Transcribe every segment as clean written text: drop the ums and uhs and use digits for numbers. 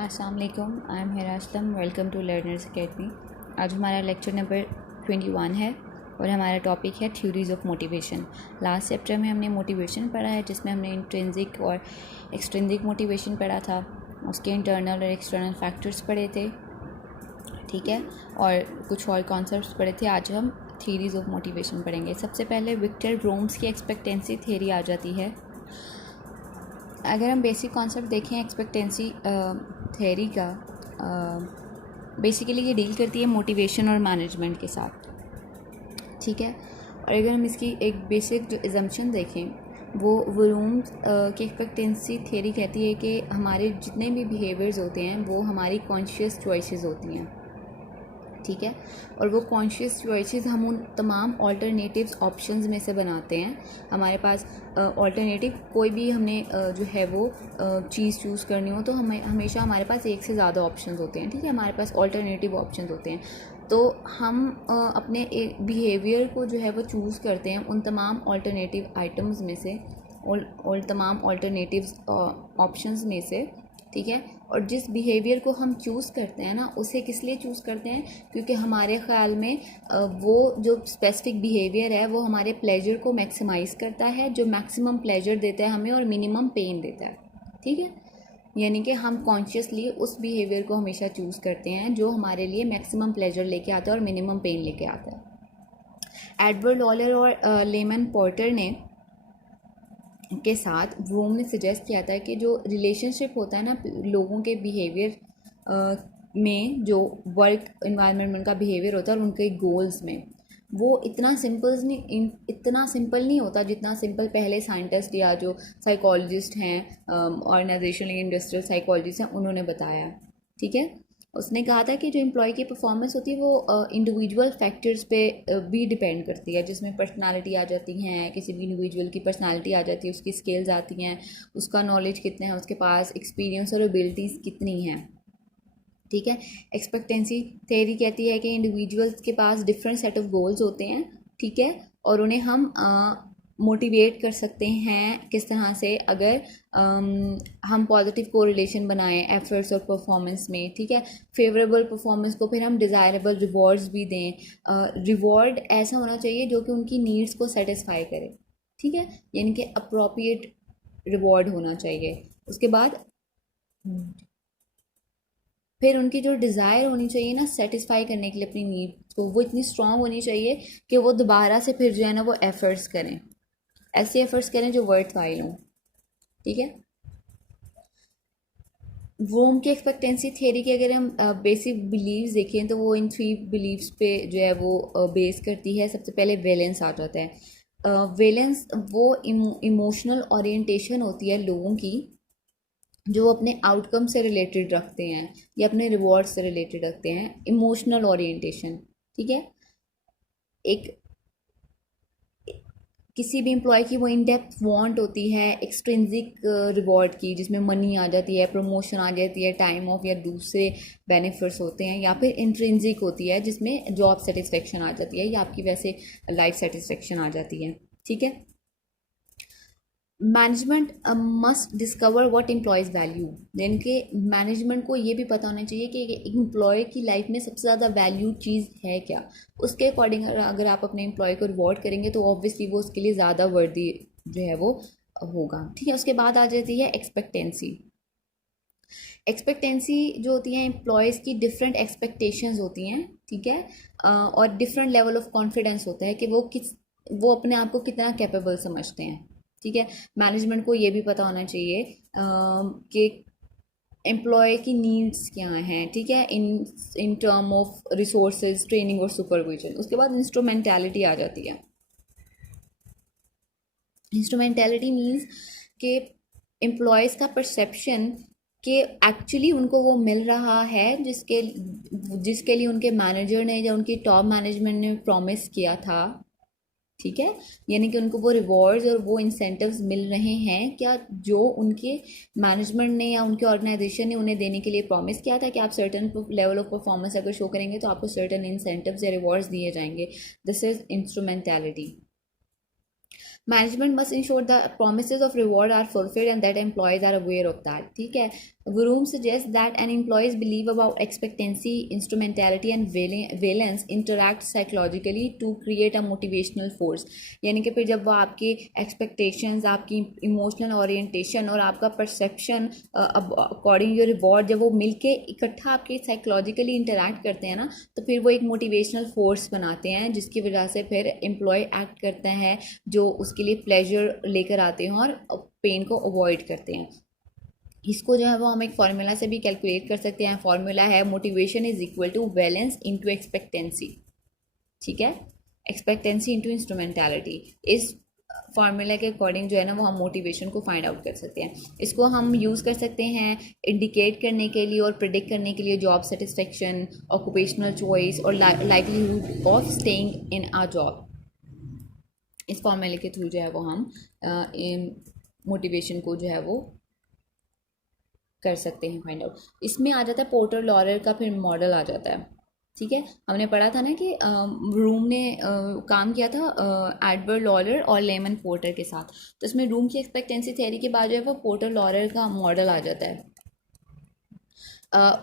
अस्सलाम वालेकुम, I am Hira Aslam. Welcome to learners academy. आज हमारा लेक्चर नंबर 21 है और हमारा टॉपिक है theories of motivation. Last chapter में हमने मोटिवेशन पढ़ा है, जिसमें हमने इंट्रिंसिक और एक्सट्रिंसिक मोटिवेशन पढ़ा था, उसके इंटरनल और एक्सटर्नल फैक्टर्स पढ़े थे, ठीक है, और कुछ और कॉन्सेप्ट्स पढ़े थे। आज हम थ्योरीज़ ऑफ मोटिवेशन पढ़ेंगे। सबसे पहले विक्टर ब्रोम्स की एक्सपेक्टेंसी थ्योरी आ जाती है। अगर हम बेसिक कॉन्सेप्ट देखें एक्सपेक्टेंसी थ्योरी का, बेसिकली ये डील करती है मोटिवेशन और मैनेजमेंट के साथ, ठीक है। और अगर हम इसकी एक बेसिक जो एजम्पशन देखें, वो ब्रूम्स की एक्सपेक्टेंसी थ्योरी कहती है कि हमारे जितने भी बिहेवियर्स होते हैं वो हमारी कॉन्शियस चॉइसेस होती हैं, ठीक है। और वो कॉन्शियस चॉइसेस हम उन तमाम ऑल्टरनेटिव्स ऑप्शंस में से बनाते हैं। हमारे पास ऑल्टरनेटिव कोई भी हमने जो है वो चीज़ चूज़ करनी हो तो हमें हमेशा हमारे पास एक से ज़्यादा ऑप्शंस होते हैं, ठीक है। हमारे पास ऑल्टरनेटिव ऑप्शंस होते हैं, तो हम अपने बिहेवियर को जो है वो चूज़ करते हैं उन तमाम ऑल्टरनेटिव आइटम्स में से और तमाम ऑल्टरनेटिव्स ऑप्शंस में से, ठीक है। और जिस बिहेवियर को हम चूज़ करते हैं ना, उसे किस लिए चूज़ करते हैं, क्योंकि हमारे ख़्याल में वो जो स्पेसिफिक बिहेवियर है वो हमारे प्लेजर को मैक्सिमाइज़ करता है, जो मैक्सिमम प्लेजर देता है हमें और मिनिमम पेन देता है, ठीक है। यानी कि हम कॉन्शियसली उस बिहेवियर को हमेशा चूज़ करते हैं जो हमारे लिए मैक्सिमम प्लेजर लेके आता है और मिनिमम पेन लेके आता है। एडवर्ड लॉलर और लेमन पोर्टर ने के साथ ब्रूम ने सजेस्ट किया था कि जो रिलेशनशिप होता है ना लोगों के बिहेवियर में, जो वर्क इन्वायरमेंट में उनका बिहेवियर होता है और उनके गोल्स में, वो इतना सिंपल नहीं होता जितना सिंपल पहले साइंटिस्ट या जो साइकोलॉजिस्ट हैं, ऑर्गेनाइजेशनल इंडस्ट्रियल साइकोलॉजिस्ट हैं, उन्होंने बताया, ठीक है। उसने कहा था कि जो एम्प्लॉय की परफॉर्मेंस होती है वो इंडिविजुअल फैक्टर्स पे भी डिपेंड करती है, जिसमें पर्सनालिटी आ जाती हैं, किसी भी इंडिविजुअल की पर्सनालिटी आ जाती है, उसकी स्किल्स आती हैं, उसका नॉलेज कितना है उसके पास, एक्सपीरियंस और एबिलिटीज़ कितनी हैं, ठीक है। एक्सपेक्टेंसी थ्योरी कहती है कि इंडिविजुअल्स के पास डिफरेंट सेट ऑफ गोल्स होते हैं, ठीक है, और उन्हें हम मोटिवेट कर सकते हैं किस तरह से, अगर हम पॉजिटिव कोरिलेशन बनाएं एफर्ट्स और परफॉर्मेंस में, ठीक है। फेवरेबल परफॉर्मेंस को फिर हम डिज़ायरेबल रिवॉर्ड्स भी दें। रिवॉर्ड ऐसा होना चाहिए जो कि उनकी नीड्स को सेटिस्फाई करे, ठीक है, यानी कि अप्रोप्रिएट रिवॉर्ड होना चाहिए। उसके बाद फिर उनकी जो डिज़ायर होनी चाहिए ना सेटिस्फाई करने के लिए अपनी नीड्स को, वो इतनी स्ट्रांग होनी चाहिए कि वो दोबारा से फिर जो है ना वो एफर्ट्स करें, ऐसे एफर्ट्स करें जो वर्थ वाइल हों, ठीक है। वोम की एक्सपेक्टेंसी थ्योरी के अगर हम बेसिक बिलीव्स देखें तो वो इन 3 बिलीव्स पे जो है वो बेस करती है। सबसे पहले वेलेंस आ जाता है। वेलेंस वो इमोशनल ओरिएंटेशन होती है लोगों की जो अपने आउटकम से रिलेटेड रखते हैं या अपने रिवॉर्ड से रिलेटेड रखते हैं, इमोशनल ओरिएंटेशन, ठीक है। एक किसी भी एम्प्लॉय की वो इन डेप्थ वांट होती है एक्सट्रिंसिक रिवॉर्ड की, जिसमें मनी आ जाती है, प्रमोशन आ जाती है, टाइम ऑफ या दूसरे बेनिफिट्स होते हैं, या फिर इंट्रिंसिक होती है जिसमें जॉब सेटिस्फेक्शन आ जाती है या आपकी वैसे लाइफ सेटिस्फेक्शन आ जाती है, ठीक है। Management must discover what employees value, यानी कि मैनेजमेंट को ये भी पता होना चाहिए कि एक एम्प्लॉय की लाइफ में सबसे ज़्यादा वैल्यू चीज़ है क्या। उसके अकॉर्डिंग अगर आप अपने एम्प्लॉय को रिवॉर्ड करेंगे तो ऑब्वियसली वो उसके लिए ज़्यादा वर्दी जो है वो होगा, ठीक है। उसके बाद आ जाती है एक्सपेक्टेंसी। एक्सपेक्टेंसी जो होती है एम्प्लॉयज़ की डिफरेंट एक्सपेक्टेशंस होती हैं, ठीक है, और डिफरेंट लेवल ऑफ कॉन्फिडेंस होता है कि वो अपने आप को कितना कैपेबल समझते हैं, ठीक है। मैनेजमेंट को ये भी पता होना चाहिए कि एम्प्लॉय की नीड्स क्या हैं, ठीक है, in term of resources, training और सुपरविजन। उसके बाद इंस्ट्रूमेंटैलिटी आ जाती है। इंस्ट्रूमेंटैलिटी मीन्स कि एम्प्लॉयज़ का परसेप्शन कि एक्चुअली उनको वो मिल रहा है जिसके लिए उनके मैनेजर ने या उनकी टॉप मैनेजमेंट ने प्रॉमिस किया था, ठीक है। यानी कि उनको वो रिवॉर्ड्स और वो इंसेंटिव्स मिल रहे हैं क्या जो उनके मैनेजमेंट ने या उनके ऑर्गेनाइजेशन ने उन्हें देने के लिए प्रॉमिस किया था कि आप सर्टन लेवल ऑफ परफॉर्मेंस अगर शो करेंगे तो आपको सर्टन इंसेंटिव्स या रिवॉर्ड्स दिए जाएंगे। This is instrumentality. Management must ensure the promises of reward are fulfilled and that employees are aware of that, ठीक है। Vroom suggests that an employee's belief about expectancy, instrumentality and valence interact psychologically to create a motivational force. यानी कि फिर जब वो आपके expectations, आपकी emotional orientation और आपका perception according your reward जब वो मिलके इकट्ठा आपके psychologically interact करते हैं ना, तो फिर वो एक motivational force बनाते हैं जिसकी वजह से फिर employee act करता है जो उसके लिए pleasure लेकर आते हैं और पेन को अवॉइड करते हैं. इसको जो है वो हम एक फार्मूला से भी कैलकुलेट कर सकते हैं. फार्मूला है motivation is equal to valence into expectancy. ठीक है, एक्सपेक्टेंसी इनटू इंस्ट्रूमेंटैलिटी. इस फार्मूला के अकॉर्डिंग जो है ना वो हम मोटिवेशन को फाइंड आउट कर सकते हैं. इसको हम यूज़ कर सकते हैं इंडिकेट करने के लिए और प्रिडिक्ट करने के लिए जॉब सेटिस्फेक्शन, ऑक्यूपेशनल चॉइस और livelihood of staying in a job. इस फार्मूले के थ्रू जो है वो हम इन मोटिवेशन को जो है वो कर सकते हैं फाइंड आउट. इसमें आ जाता है पोर्टर लॉरर का फिर मॉडल आ जाता है. ठीक है, हमने पढ़ा था ना कि रूम ने काम किया था एडवर्ड लॉरर और लेमन पोर्टर के साथ. तो इसमें रूम की एक्सपेक्टेंसी थ्योरी के बाद जो है वो पोर्टर लॉरर का मॉडल आ जाता है.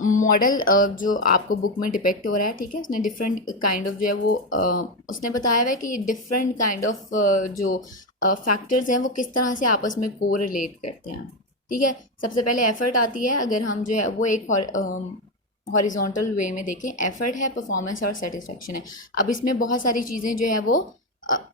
मॉडल जो आपको बुक में डिपेक्ट हो रहा है, ठीक है, उसने डिफरेंट काइंड ऑफ जो है वो उसने बताया हुआ है कि डिफरेंट काइंड ऑफ जो फैक्टर्स हैं वो किस तरह से आपस में को रिलेट करते हैं. ठीक है, सबसे पहले एफर्ट आती है. अगर हम जो है वो एक हॉरिजॉन्टल वे में देखें, एफर्ट है, परफॉर्मेंस और सेटिस्फेक्शन है. अब इसमें बहुत सारी चीज़ें जो है वो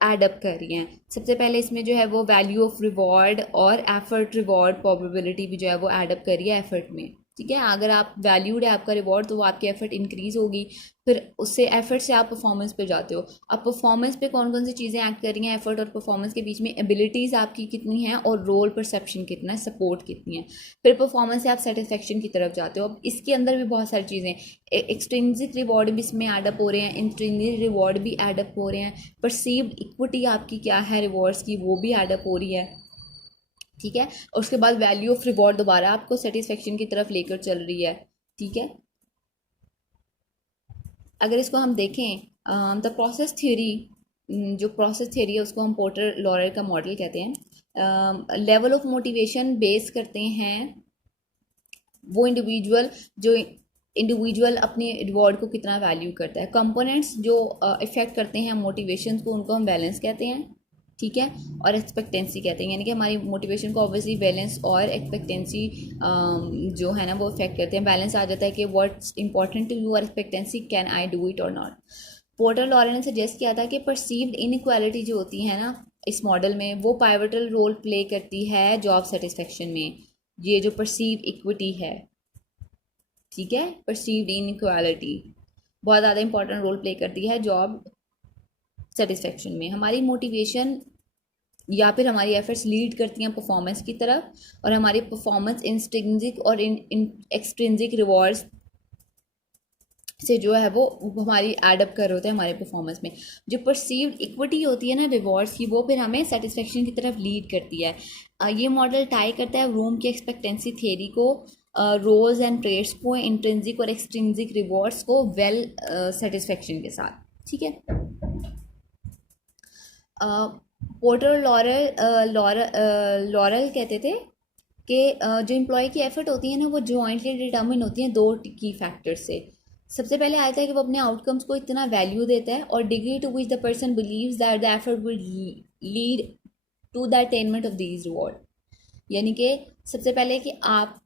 एड अप कर रही हैं. सबसे पहले इसमें जो है वो वैल्यू ऑफ रिवॉर्ड और एफर्ट रिवॉर्ड प्रोबेबिलिटी भी जो है वो एड अप कर रही है एफर्ट में. ठीक है, अगर आप वैल्यूड है आपका रिवॉर्ड तो वो आपकी एफर्ट इंक्रीज़ होगी. फिर उससे एफर्ट से आप परफॉर्मेंस पे जाते हो. अब परफॉर्मेंस पे कौन कौन सी चीज़ें एक्ट कर रही हैं एफर्ट और परफॉर्मेंस के बीच में, एबिलिटीज़ आपकी कितनी हैं और रोल परसेप्शन कितना है, सपोर्ट कितनी है. फिर परफॉर्मेंस से आप सेटिस्फेक्शन की तरफ जाते हो. अब इसके अंदर भी बहुत सारी चीज़ें, एक्सट्रिंसिक रिवॉर्ड भी इसमें एडअप हो रहे हैं, इंट्रिंसिक रिवॉर्ड भी एडअप हो रहे हैं, परसीव्ड इक्विटी आपकी क्या है रिवॉर्ड्स की वो भी एडअप हो रही है. ठीक है, और उसके बाद वैल्यू ऑफ रिवॉर्ड दोबारा आपको सेटिस्फेक्शन की तरफ लेकर चल रही है. ठीक है, अगर इसको हम देखें द प्रोसेस थ्योरी, जो प्रोसेस थ्योरी है उसको हम पोर्टर लॉरर का मॉडल कहते हैं. लेवल ऑफ मोटिवेशन बेस करते हैं वो इंडिविजुअल अपने रिवॉर्ड को कितना वैल्यू करता है. कंपोनेंट्स जो इफेक्ट करते हैं मोटिवेशन को उनको हम बैलेंस कहते हैं. ठीक है, और एक्सपेक्टेंसी कहते हैं. यानी कि हमारी मोटिवेशन को ऑब्वियसली बैलेंस और एक्सपेक्टेंसी जो है ना वो इफेक्ट करते हैं. बैलेंस आ जाता है कि व्हाट्स इंपॉर्टेंट टू यू और expectancy can I do it और नॉट. पोर्टर लॉरर ने सजेस्ट किया था कि परसीव्ड इनइक्वालिटी जो होती है ना इस मॉडल में वो पाइवटल रोल प्ले करती है जॉब सेटिस्फेक्शन में. ये जो परसीव इक्विटी है, ठीक है, परसीव्ड इनइक्वालिटी बहुत ज़्यादा इंपॉर्टेंट रोल प्ले करती है जॉब सेटिस्फेक्शन में. हमारी मोटिवेशन या फिर हमारी एफर्ट्स लीड करती हैं परफॉर्मेंस की तरफ, और हमारी परफॉर्मेंस इंस्ट्रिंसिक और एक्सट्रिंसिक रिवॉर्ड्स से जो है वो हमारी एडअप कर रहे होते हैं हमारे परफॉर्मेंस में. जो परसीव्ड इक्विटी होती है ना रिवॉर्ड्स की, वो फिर हमें सेटिस्फेक्शन की तरफ लीड करती है. ये मॉडल टाई करता है रूम की एक्सपेक्टेंसी थ्योरी को, रोल्स एंड ट्रेड्स को, इंट्रिंसिक और एक्सट्रिंसिक रिवॉर्ड्स को वेल सेटिस्फेक्शन के साथ. ठीक है, पोर्टर लॉरल कहते थे कि जो एम्प्लॉय की एफर्ट होती है ना वो जॉइंटली डिटर्मिन होती हैं दो की फैक्टर से. सबसे पहले आता है कि वो अपने आउटकम्स को इतना वैल्यू देता है, और degree to which the person believes that the effort will lead to the attainment of these reward. यानी कि सबसे पहले कि आप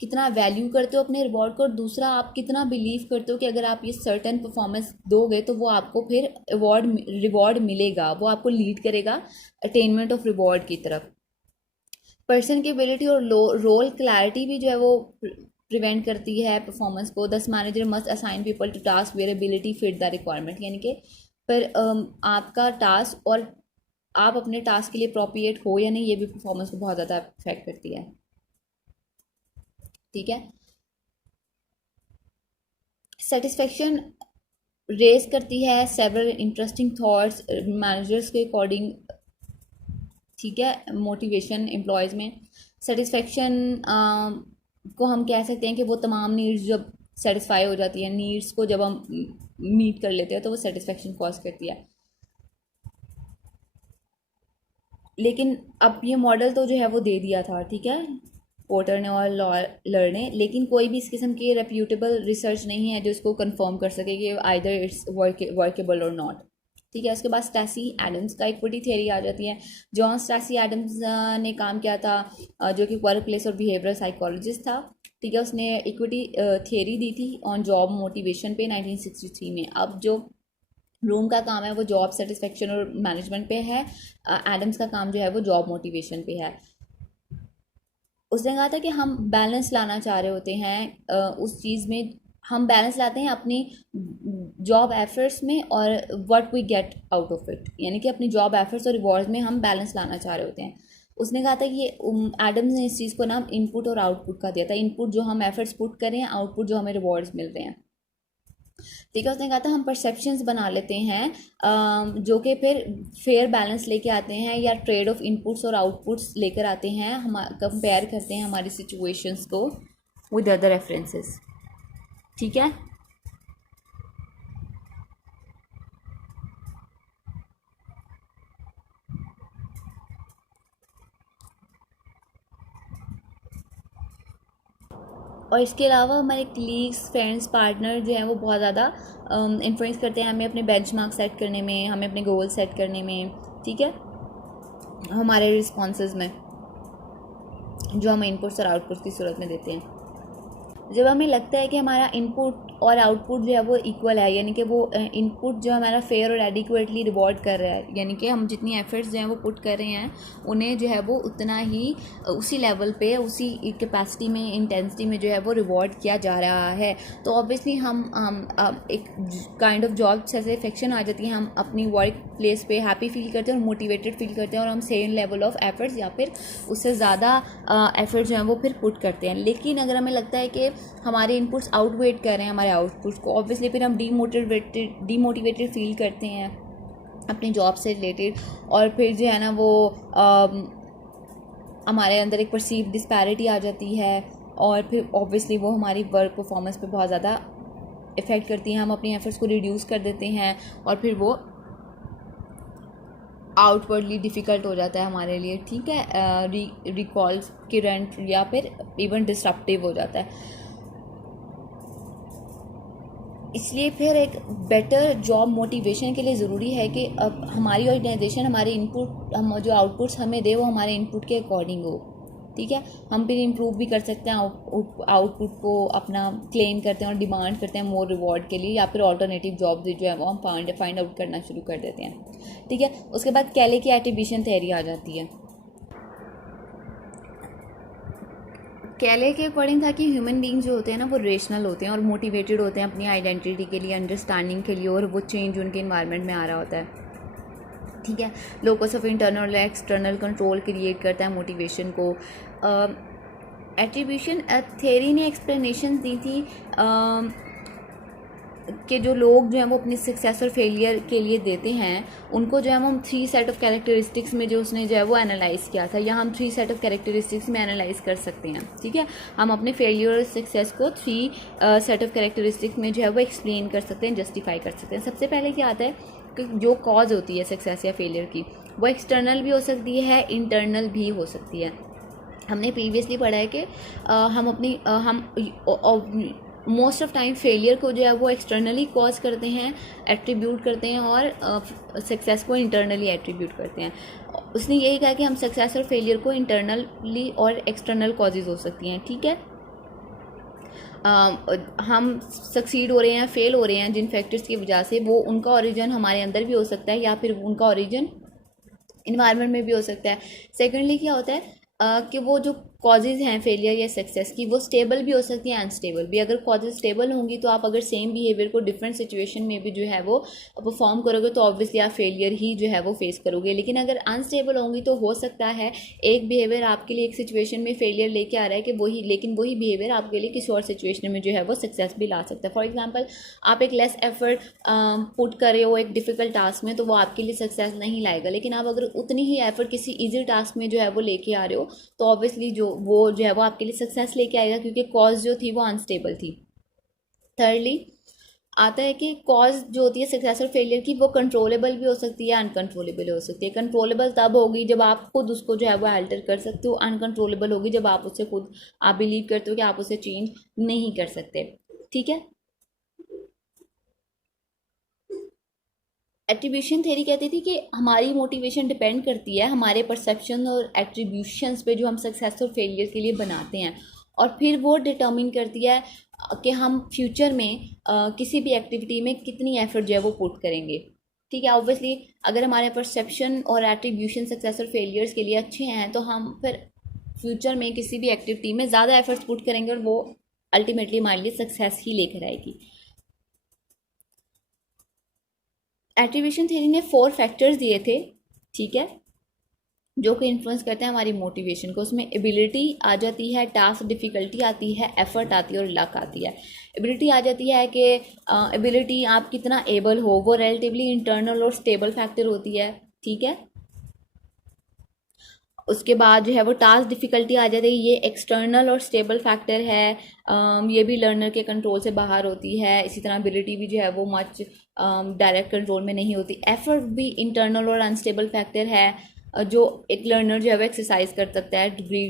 कितना वैल्यू करते हो अपने रिवॉर्ड को, और दूसरा आप कितना बिलीव करते हो कि अगर आप ये सर्टन परफॉर्मेंस दोगे तो वो आपको फिर रिवॉर्ड मिलेगा, वो आपको लीड करेगा अटेनमेंट ऑफ रिवॉर्ड की तरफ. पर्सन की एबिलिटी और रोल क्लैरिटी भी जो है वो प्रिवेंट करती है परफॉर्मेंस को. Thus manager must assign people to task where ability fit the requirement. यानी कि पर आपका टास्क और आप अपने टास्क के लिए अप्रोप्रिएट हो या नहीं, ये भी परफॉर्मेंस को बहुत ज़्यादा अफेक्ट करती है. ठीक है, सेटिस्फेक्शन रेज करती है सेवरल इंटरेस्टिंग थॉट्स मैनेजर्स के अकॉर्डिंग. ठीक है, मोटिवेशन एम्प्लॉयज़ में सेटिस्फेक्शन को हम कह सकते हैं कि वो तमाम नीड्स जब सेटिस्फाई हो जाती है, नीड्स को जब हम मीट कर लेते हैं तो वो सेटिस्फेक्शन कॉज करती है. लेकिन अब ये मॉडल तो जो है वो दे दिया था. ठीक है, पोर्टर ने और लॉयर ने, लेकिन कोई भी इस किस्म की रेप्यूटेबल रिसर्च नहीं है जो इसको कंफर्म कर सके कि आइदर इट्स वर्केबल और नॉट। ठीक है, उसके बाद स्टैसी एडम्स का इक्विटी थ्योरी आ जाती है। जॉन स्टैसी एडम्स ने काम किया था, जो कि वर्क प्लेस और बिहेवियरल साइकोलॉजिस्ट था। ठीक है, उसने इक्विटी थ्योरी दी थी ऑन जॉब मोटिवेशन पे 1963 में। अब जो रूम का काम है वो जॉब सेटिस्फेक्शन और मैनेजमेंट पे है, एडम्स का काम जो है वो जॉब मोटिवेशन पे है। उसने कहा था कि हम बैलेंस लाना चाह रहे होते हैं उस चीज़ में, हम बैलेंस लाते हैं अपनी जॉब एफर्ट्स में और what we get out of it, यानी कि अपनी जॉब एफर्ट्स और रिवॉर्ड्स में हम बैलेंस लाना चाह रहे होते हैं। उसने कहा था कि एडम्स ने इस चीज़ को नाम इनपुट और आउटपुट का दिया था। इनपुट जो हम एफर्ट्स पुट करें, आउटपुट जो हमें रिवॉर्ड्स मिल रहे हैं। ठीक है, उसने कहा था हम परसेप्शंस बना लेते हैं जो कि फिर फेयर बैलेंस लेके आते हैं या ट्रेड ऑफ इनपुट्स और आउटपुट्स लेकर आते हैं, हम कंपेयर करते हैं हमारी सिचुएशंस को विद अदर रेफरेंसेस। ठीक है, और इसके अलावा हमारे कलीग्स, फ्रेंड्स, पार्टनर जो हैं वो बहुत ज़्यादा इन्फ्लुएंस करते हैं हमें अपने बेंचमार्क सेट करने में, हमें अपने गोल सेट करने में। ठीक है, हमारे रिस्पॉन्सेज में जो हम इनपुट्स और आउटपुट्स की सूरत में देते हैं। जब हमें लगता है कि हमारा इनपुट और आउटपुट जो है वो इक्वल है, यानी कि वो इनपुट जो हमारा फेयर और एडिक्वेटली रिवॉर्ड कर रहा है, यानी कि हम जितनी एफर्ट्स जो हैं वो पुट कर रहे हैं उन्हें जो है वो उतना ही उसी लेवल पे, उसी कैपेसिटी में, इंटेंसिटी में जो है वो रिवॉर्ड किया जा रहा है, तो ऑब्वियसली हम एक काइंड ऑफ जॉब सेटिस्फेक्शन आ जाती है। हम अपनी वर्क प्लेस पे हैप्पी फील करते हैं और मोटिवेटेड फील करते हैं और हम सेम लेवल ऑफ एफर्ट्स या फिर उससे ज़्यादा एफर्ट्स जो हैं वो फिर पुट करते हैं। लेकिन अगर हमें लगता है कि हमारे इनपुट्स आउटवेट कर रहे हैं हमारे आउटपुट्स को, ऑब्वियसली फिर हम डीमोटिवेटेड फील करते हैं अपनी जॉब से रिलेटेड, और फिर जो है ना वो हमारे अंदर एक परसीव डिस्पैरिटी आ जाती है, और फिर ऑब्वियसली वो हमारी वर्क परफॉर्मेंस पे बहुत ज़्यादा इफ़ेक्ट करती हैं। हम अपनी एफर्ट्स को रिड्यूस कर देते हैं और फिर वो आउटवर्डली डिफ़िकल्ट हो जाता है हमारे लिए। ठीक है, रिकॉल करंट या फिर इवन डिस्ट्रप्टिव हो जाता है। इसलिए फिर एक बेटर जॉब मोटिवेशन के लिए ज़रूरी है कि अब हमारी ऑर्गेनाइजेशन हमारे इनपुट, हम जो आउटपुट्स हमें दे वो हमारे इनपुट के अकॉर्डिंग हो। ठीक है, हम फिर इम्प्रूव भी कर सकते हैं आउटपुट को अपना क्लेम करते हैं और डिमांड करते हैं मोर रिवॉर्ड के लिए, या फिर ऑल्टरनेटिव जॉब जो है वो हम फाइंड आउट करना शुरू कर देते हैं। ठीक है, उसके बाद कैले की एट्रीब्यूशन थ्योरी आ जाती है। कैले के अकॉर्डिंग था कि ह्यूमन बींग जो होते हैं ना वो रेशनल होते हैं और मोटिवेटेड होते हैं अपनी आइडेंटिटी के लिए, अंडरस्टैंडिंग के लिए, और वो चेंज उनके इन्वायरमेंट में आ रहा होता है। ठीक है, लोकस ऑफ इंटरनल और एक्सटर्नल कंट्रोल क्रिएट करता है मोटिवेशन को। एट्रीब्यूशन थ्योरी ने एक्सप्लेनेशन दी थी कि जो लोग जो हैं वो अपनी सक्सेस और फेलियर के लिए देते हैं उनको जो है हम 3 सेट ऑफ कैरेक्टरिस्टिक्स में जो उसने जो है वो एनालाइज़ किया था, या हम 3 सेट ऑफ कैरेक्टरिस्टिक्स में एनालाइज कर सकते हैं। ठीक है, हम अपने फेलियर और सक्सेस को 3 सेट ऑफ कैरेक्टरिस्टिक्स में जो है वो एक्सप्लेन कर सकते हैं, जस्टिफाई कर सकते हैं। सबसे पहले क्या आता है कि जो कॉज होती है सक्सेस या फेलियर की वो एक्सटर्नल भी हो सकती है, इंटरनल भी हो सकती है। हमने प्रीवियसली पढ़ा है कि हम अपनी हम मोस्ट ऑफ टाइम फेलियर को जो है वो एक्सटर्नली कॉज करते हैं, एट्रीब्यूट करते हैं, और सक्सेस को इंटरनली एट्रीब्यूट करते हैं। उसने यही कहा कि हम सक्सेस और फेलियर को इंटरनली और एक्सटर्नल कॉजेज़ हो सकती हैं। ठीक है, हम सक्सीड हो रहे हैं, फेल हो रहे हैं जिन फैक्टर्स की वजह से, वो उनका ओरिजिन हमारे अंदर भी हो सकता है या फिर उनका ओरिजिन इन्वायरमेंट में भी हो सकता है। सेकेंडली क्या होता है कि वो जो कॉजेज़ हैं फेलियर या सक्सेस की वो स्टेबल भी हो सकती हैं, अनस्टेबल भी। अगर कॉजेज़ स्टेबल होंगी तो आप अगर सेम बिहेवियर को डिफरेंट सिचुएशन में भी जो है वो परफॉर्म करोगे तो ऑब्वियसली आप फेलियर ही जो है वो फेस करोगे। लेकिन अगर अनस्टेबल होंगी तो हो सकता है एक बिहेवियर आपके लिए एक सिचुएशन में फेलियर लेके आ रहा है कि वही बिहेवियर आपके लिए किसी और सिचुएशन में जो है वो सक्सेस भी ला सकता है। फॉर एग्जाम्पल, आप एक लेस एफर्ट पुट कर रहे हो एक डिफ़िकल्ट टास्क में तो वो आपके लिए सक्सेस नहीं लाएगा, लेकिन आप अगर उतनी ही एफर्ट किसी ईजी टास्क में जो है वो लेके आ रहे हो तो ऑब्वियसली वो जो है वो आपके लिए सक्सेस लेके आएगा, क्योंकि कॉज जो थी वो अनस्टेबल थी। थर्डली, आता है कि कॉज जो होती है सक्सेस और फेलियर की वो कंट्रोलेबल भी हो सकती है, अनकंट्रोलेबल हो सकती है। कंट्रोलेबल तब होगी जब आप खुद उसको जो है वो अल्टर कर सकते हो, अनकंट्रोलेबल होगी जब आप उससे खुद आप बिलीव करते हो कि आप उसे चेंज नहीं कर सकते। ठीक है। एट्रीब्यूशन थ्योरी कहती थी कि हमारी मोटिवेशन डिपेंड करती है हमारे परसेप्शन और एट्रीब्यूशंस पे जो हम सक्सेस और फेलियर के लिए बनाते हैं, और फिर वो डिटर्मिन करती है कि हम फ्यूचर में किसी भी एक्टिविटी में कितनी एफर्ट जो है वो पुट करेंगे। ठीक है। ऑब्वियसली अगर हमारे परसेप्शन और एट्रीब्यूशन सक्सेस और फेलियर्स के लिए अच्छे हैं तो हम फिर फ्यूचर में किसी भी एक्टिविटी में ज़्यादा एफर्ट्स पुट करेंगे और वो अल्टीमेटली हमारे लिए सक्सेस ही लेकर आएगी। एट्रीब्यूशन थ्योरी ने 4 फैक्टर्स दिए थे। ठीक है। जो कि इन्फ्लुएंस करते हैं हमारी मोटिवेशन को। उसमें एबिलिटी आ जाती है, टास्क डिफ़िकल्टी आती है, एफर्ट आती है और लक आती है। एबिलिटी आ जाती है कि एबिलिटी आप कितना एबल हो, वो रिलेटिवली इंटरनल और स्टेबल फैक्टर होती है। ठीक है। उसके बाद जो है वो टास्क डिफ़िकल्टी आ जाती है, ये एक्सटर्नल और स्टेबल फैक्टर है। ये भी लर्नर के कंट्रोल से बाहर होती है। इसी तरह एबिलिटी भी जो है वो मच डायरेक्ट कंट्रोल में नहीं होती। एफर्ट भी इंटरनल और अनस्टेबल फैक्टर है, जो एक लर्नर जो है वो एक्सरसाइज कर सकता है डिग्री।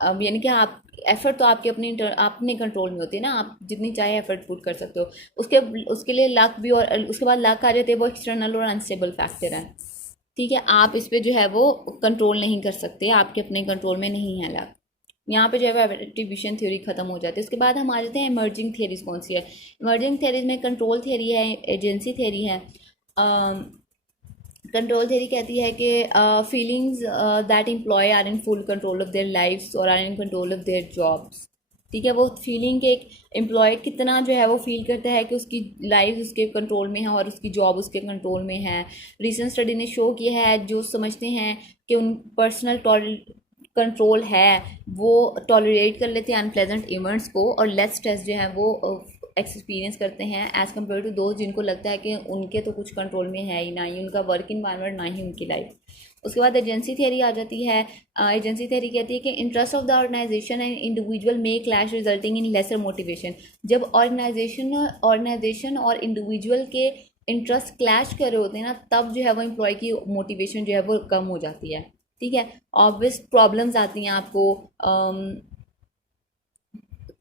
यानी कि आप एफर्ट तो आपके अपने कंट्रोल में होती है ना, आप जितनी चाहे एफर्ट पुट कर सकते हो। उसके लिए लक भी, और उसके बाद लक आ जाते हैं, वो एक्सटर्नल और अनस्टेबल फैक्टर है। ठीक है। आप इस पे जो है वो कंट्रोल नहीं कर सकते, आपके अपने कंट्रोल में नहीं है लक। यहाँ पे जो है वो एट्रीब्यूशन थ्योरी खत्म हो जाती है। उसके बाद हम आ जाते हैं इमर्जिंग थ्योरीज कौन सी है। इमर्जिंग थ्योरीज में कंट्रोल थ्योरी है, एजेंसी थ्योरी है। कंट्रोल थ्योरी कहती है कि feelings that employ are in full control of their lifes और are in control of their jobs. ठीक है। वो फीलिंग के एक एम्प्लॉय कितना जो है वो फील करता है कि उसकी लाइफ उसके कंट्रोल में है और उसकी जॉब उसके कंट्रोल में है। रिसेंट स्टडी ने शो किया है जो समझते हैं कि उन पर्सनल कंट्रोल है वो टॉलरेट कर लेते हैं अनप्लेजेंट इवेंट्स को, और लेस स्ट्रेस जो है वो एक्सपीरियंस करते हैं एज़ कम्पेयर टू दोस्त जिनको लगता है कि उनके तो कुछ कंट्रोल में है ही, ना ही उनका वर्क इन्वायरमेंट ना ही उनकी लाइफ। उसके बाद एजेंसी थ्योरी आ जाती है। एजेंसी थ्योरी कहती है कि interest of the organization and individual may clash resulting in lesser motivation. जब ऑर्गेनाइजेशन और इंडिविजुअल के इंटरेस्ट क्लैश कर रहे होते हैं ना, तब जो है वो एम्प्लॉय की मोटिवेशन जो है वो कम हो जाती है। ठीक है। ऑब्वियस प्रॉब्लम्स आती हैं आपको,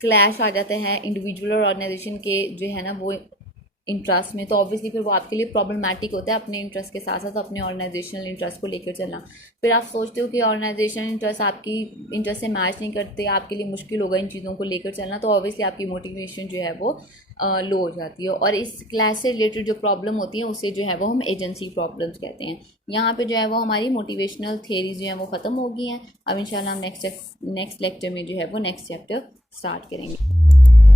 क्लैश आ जाते हैं इंडिविजुअल और ऑर्गेनाइजेशन के जो है ना वो इंटरेस्ट में, तो ऑब्वियसली फिर वो आपके लिए प्रॉब्लमेटिक होता है अपने इंटरेस्ट के साथ साथ अपने ऑर्गेनाइजेशनल इंटरेस्ट को लेकर चलना। फिर आप सोचते हो कि ऑर्गेनाइजेशनल इंटरेस्ट आपकी इंटरेस्ट से मैच नहीं करते, आपके लिए मुश्किल होगा इन चीज़ों को लेकर चलना, तो ऑब्वियसली आपकी मोटिवेशन जो है वो लो हो जाती है। और इस क्लास से रिलेटेड जो प्रॉब्लम होती है उसे जो है वो हम एजेंसी प्रॉब्लम्स कहते हैं। यहाँ पे जो है वो हमारी मोटिवेशनल थियरीज जो है वो ख़त्म हो गई हैं। अब इंशाल्लाह हम नेक्स्ट लेक्चर में जो है वो नेक्स्ट चैप्टर स्टार्ट करेंगे।